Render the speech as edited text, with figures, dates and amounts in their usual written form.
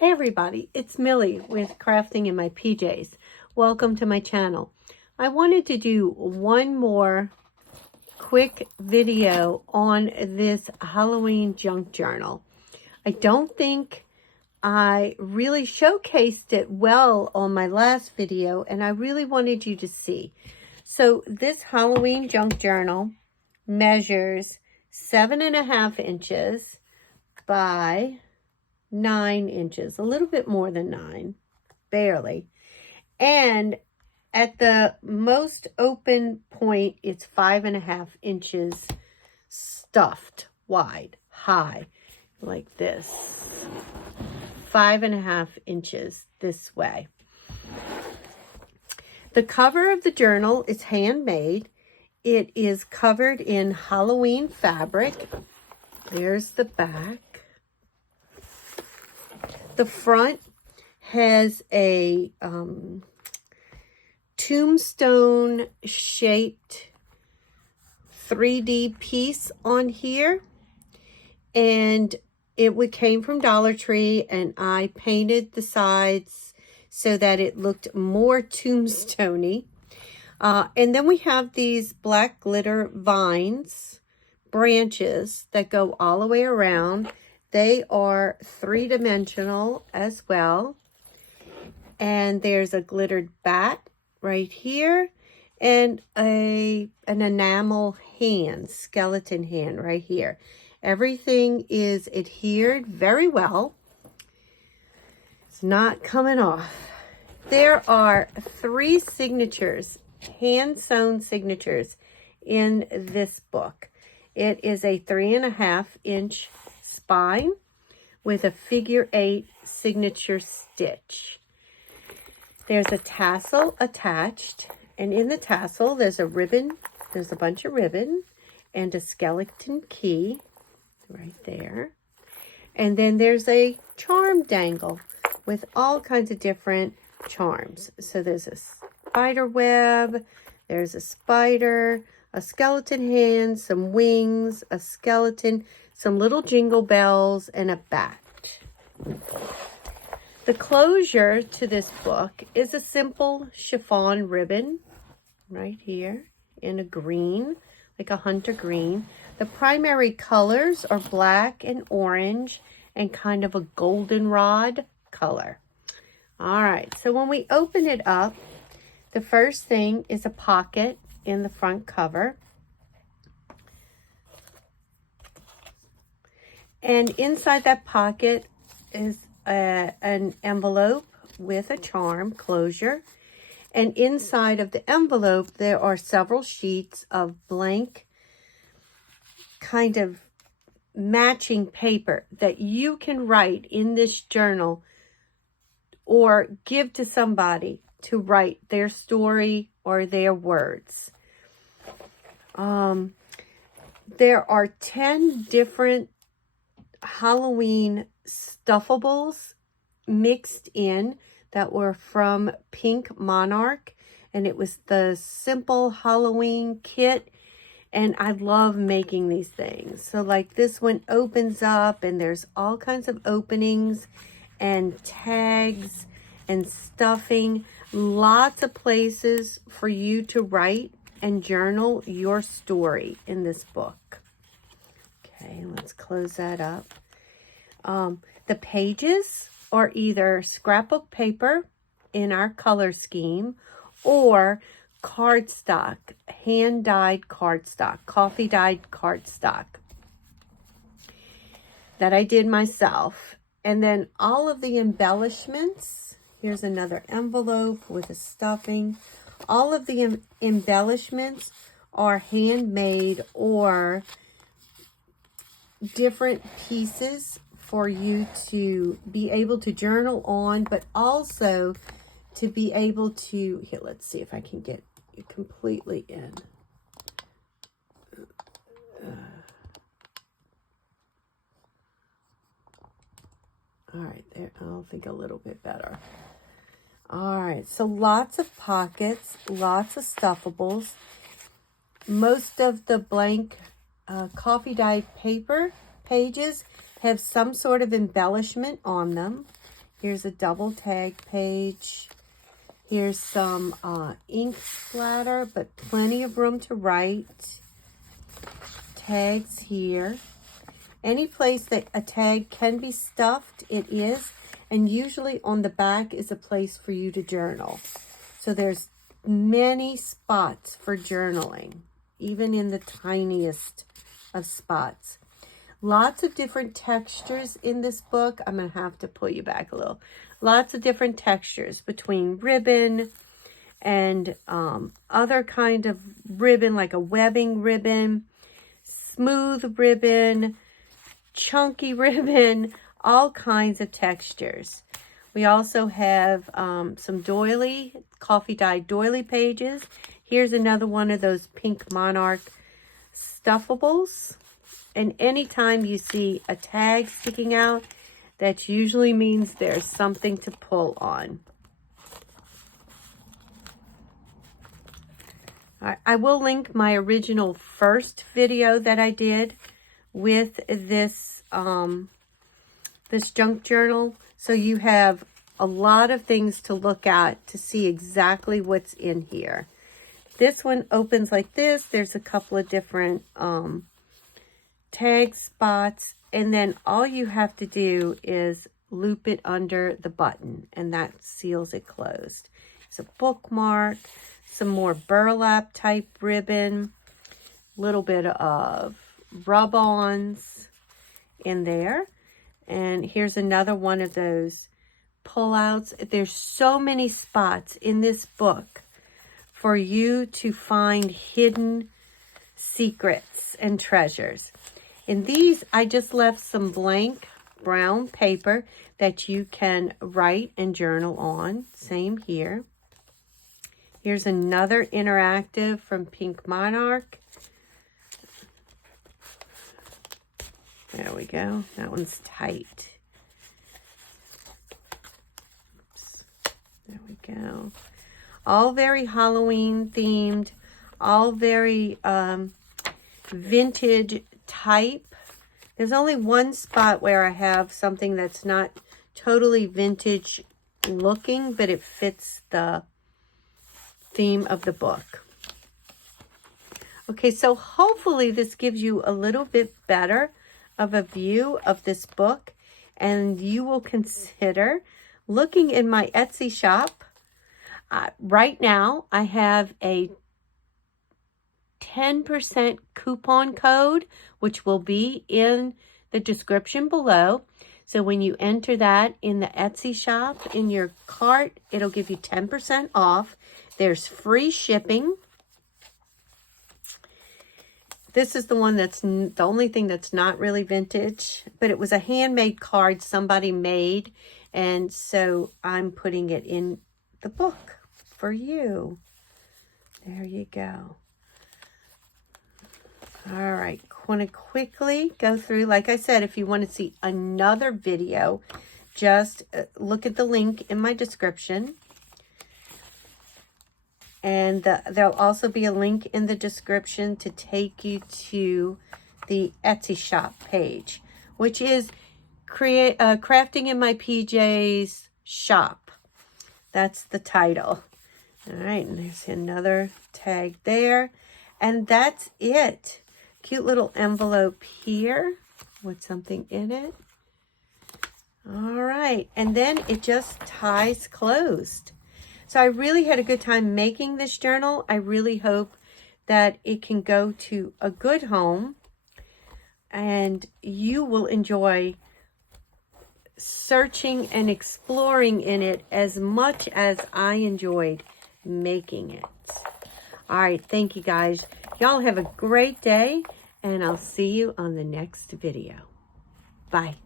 Hey everybody, it's Millie with Crafting in My PJs. Welcome to my channel. I wanted to do one more quick video on this Halloween junk journal. I don't think I really showcased it well on my last video, and I really wanted you to see. So this Halloween junk journal measures 7.5 inches by 9 inches, a little bit more than 9, barely. And at the most open point, it's 5.5 inches stuffed wide, high, like this. 5.5 inches this way. The cover of the journal is handmade. It is covered in Halloween fabric. There's the back. The front has a tombstone shaped 3D piece on here, and it came from Dollar Tree, and I painted the sides so that it looked more tombstone-y. And then we have these black glitter vines, branches that go all the way around. They are 3-dimensional as well. And there's a glittered bat right here, and an enamel hand, skeleton hand right here. Everything is adhered very well. It's not coming off. There are 3 signatures, hand-sewn signatures in this book. It is a 3.5 inch spine with a figure 8 signature stitch. There's a tassel attached, and in the tassel there's a ribbon, there's a bunch of ribbon and a skeleton key right there. And then there's a charm dangle with all kinds of different charms. So there's a spider web, there's a spider, a skeleton hand, some wings, a skeleton, some little jingle bells, and a bat. The closure to this book is a simple chiffon ribbon right here in a green, like a hunter green. The primary colors are black and orange and kind of a goldenrod color. All right, so when we open it up, the first thing is a pocket in the front cover. And inside that pocket is an envelope with a charm closure. And inside of the envelope, there are several sheets of blank kind of matching paper that you can write in this journal or give to somebody to write their story or their words. There are 10 different Halloween stuffables mixed in that were from Pink Monarch, and it was the simple Halloween kit, and I love making these things. So like this one opens up and there's all kinds of openings and tags and stuffing, lots of places for you to write and journal your story in this book. Okay, let's close that up. The pages are either scrapbook paper in our color scheme or cardstock, hand-dyed cardstock, coffee-dyed cardstock that I did myself. And then all of the embellishments, here's another envelope with a stuffing. All of the embellishments are handmade or different pieces for you to be able to journal on, but also to be able to, here, let's see if I can get it completely in. All right, there, I'll think a little bit better. All right, so lots of pockets, lots of stuffables. Most of the blank coffee dyed paper pages have some sort of embellishment on them. Here's a double tag page. Here's some ink splatter, but plenty of room to write. Tags here. Any place that a tag can be stuffed, it is. And usually on the back is a place for you to journal. So there's many spots for journaling, even in the tiniest of spots. Lots of different textures in this book. I'm going to have to pull you back a little. Lots of different textures between ribbon and other kind of ribbon, like a webbing ribbon, smooth ribbon, chunky ribbon, all kinds of textures. We also have some doily, coffee dyed doily pages. Here's another one of those Pink Monarch stuffables. And anytime you see a tag sticking out, that usually means there's something to pull on. All right, I will link my original first video that I did with this this junk journal, so you have a lot of things to look at to see exactly what's in here. This one opens like this. There's a couple of different tag spots, and then all you have to do is loop it under the button, and that seals it closed. It's a bookmark, some more burlap type ribbon, little bit of rub-ons in there. And here's another one of those pull-outs. There's so many spots in this book for you to find hidden secrets and treasures. In these, I just left some blank brown paper that you can write and journal on. Same here. Here's another interactive from Pink Monarch. There we go. That one's tight. Oops. There we go. All very Halloween themed. All very vintage type. There's only one spot where I have something that's not totally vintage looking, but it fits the theme of the book. Okay, so hopefully this gives you a little bit better of a view of this book, and you will consider looking in my Etsy shop. Right now, I have a 10% coupon code, which will be in the description below. So when you enter that in the Etsy shop in your cart, it'll give you 10% off. There's free shipping. This is the one that's the only thing that's not really vintage, but it was a handmade card somebody made, and so I'm putting it in the book for you. There you go. All right, want to quickly go through. Like I said, if you want to see another video, just look at the link in my description. And there'll also be a link in the description to take you to the Etsy shop page, which is Crafting in My PJs shop. That's the title. All right, and there's another tag there. And that's it. Cute little envelope here with something in it. All right, and then it just ties closed. So I really had a good time making this journal. I really hope that it can go to a good home and you will enjoy searching and exploring in it as much as I enjoyed making it. All right, thank you guys. Y'all have a great day, and I'll see you on the next video. Bye.